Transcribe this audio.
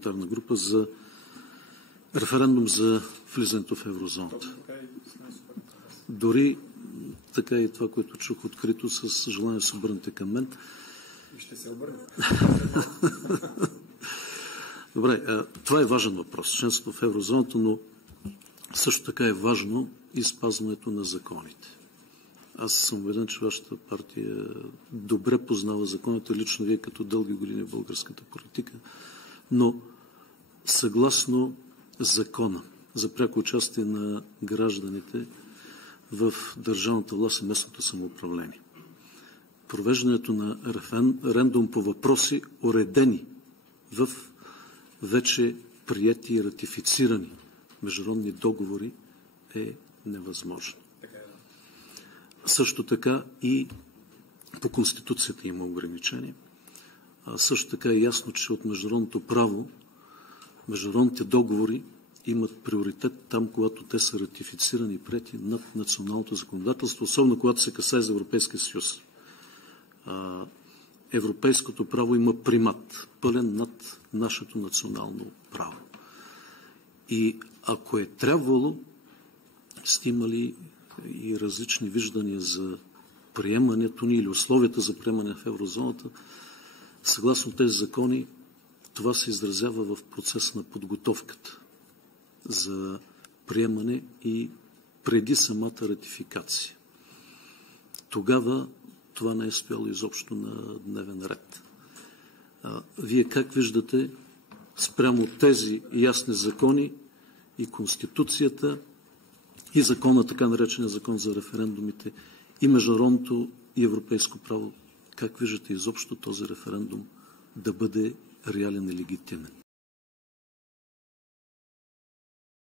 парламентарна група за референдум за влизането в еврозоната. Дори така и това, което чух открито, с желание да се обърнете към мен. Ще се обърнете. Добре, това е важен въпрос, членството в еврозоната, но също така е важно и спазването на законите. Аз съм уверен, че вашата партия добре познава законите, лично вие като дълги години в българската политика, но съгласно закона за пряко участие на гражданите в държавната власт и местното самоуправление, провеждането на референдум по въпроси, уредени в вече приети и ратифицирани международни договори, е невъзможно. Също така и по Конституцията има ограничения. Също така е ясно, че от международното право международните договори имат приоритет там, когато те са ратифицирани и приети над националното законодателство, особено когато се касае за Европейския съюз. Европейското право има примат, пълен над нашето национално право. И ако е трябвало, сте имали и различни виждания за приемането ни или условията за приемане в еврозоната, съгласно тези закони, това се изразява в процеса на подготовката за приемане и преди самата ратификация. Тогава това не е стояло изобщо на дневен ред. Вие как виждате спрямо тези ясни закони и Конституцията, и закона, така наречения закон за референдумите, и международното и европейско право, как виждате изобщо този референдум да бъде реален и легитимен?